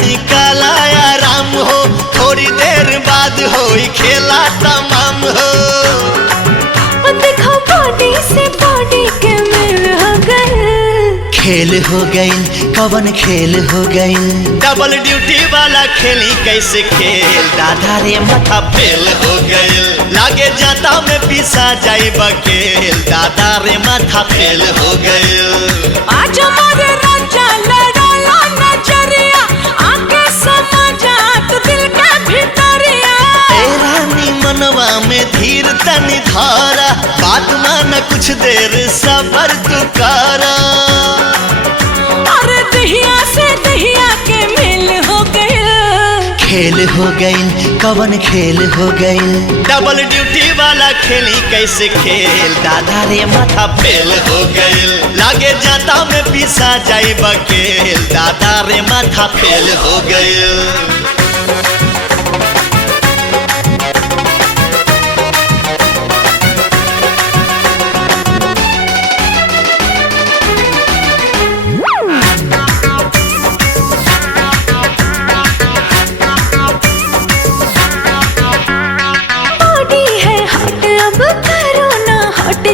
निकाला आराम हो, थोड़ी देर बाद हो खेला तमाम हो। देखो बॉडी से बॉडी के मेल हो गए, खेल हो गई कवन खेल हो गई, डबल ड्यूटी वाला खेली कैसे खेल, दादा रे माथा फेल हो गई, लागे जाता में पिसा जाई बकेल, दादा रे माथा फेल हो गई। आज हमारे राजा लड़ाला नजरिया, आके समझा तू दिल के भीतरिया। ए रानी मनवा में धीर तनी धारा, बात मान कुछ देर सबर तू करा। अरे दहिया से दहिया के मेल हो गए, खेल हो गई कवन खेल हो गई, डबल ड्यूटी वाला खेली कैसे खेल, दादा रे माथा फेल हो गई, लागे जाता में पिसा जाई बकेल, दादा रे माथा फेल हो गई।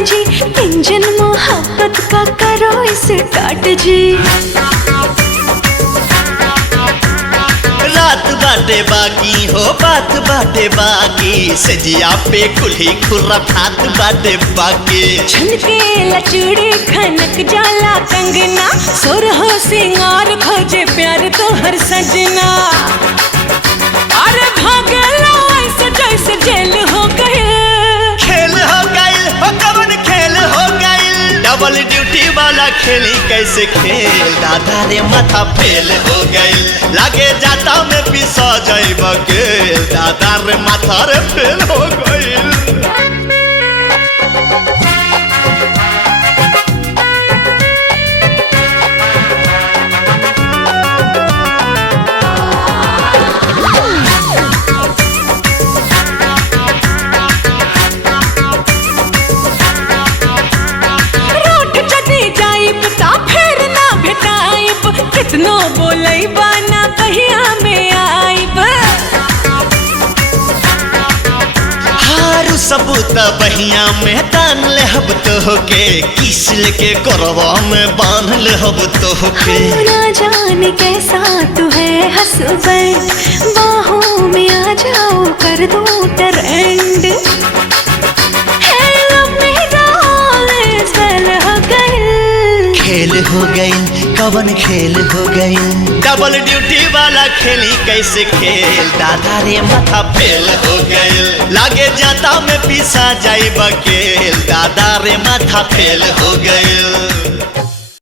जी इंजन मोहब्बत का करो इसे काट जी। रात बाटे बाकी हो बात बाटे बाकी, सजिया पे कुल्ही खुर्रा भात बाटे बाकी। झुनके लचूड़ी खनक जाला कंगना, सुरहो सिंगार खोजे प्यार तो हर सजना। अरे भागला ऐसे जैसे जेल हो गए, खेल हो गई हो कवन खेल हो गई, डबल ड्यूटी वाला खेली कैसे खेल, दादा रे माथा फेल हो गई, लागे जाता में पिसा जाई बकेल, दादा रे माथा रे फेल हो गई। कितनो बोलई बाना कहिया में आइब, हारू सबूत बहिया में तान ले हब तो होके, किस लेके करवा में बांध ले हब तो होके। ना जाने कैसा तू है हस्बैंड, बाहों में आ जाओ कर दो ट्रेंड। खेल हो गई कवन खेल हो गई, डबल ड्यूटी वाला खेली कैसे खेल, दादा रे माथा फेल हो गई, लागे जाता में पिसा जाई बकेल, दादा रे माथा फेल हो गई।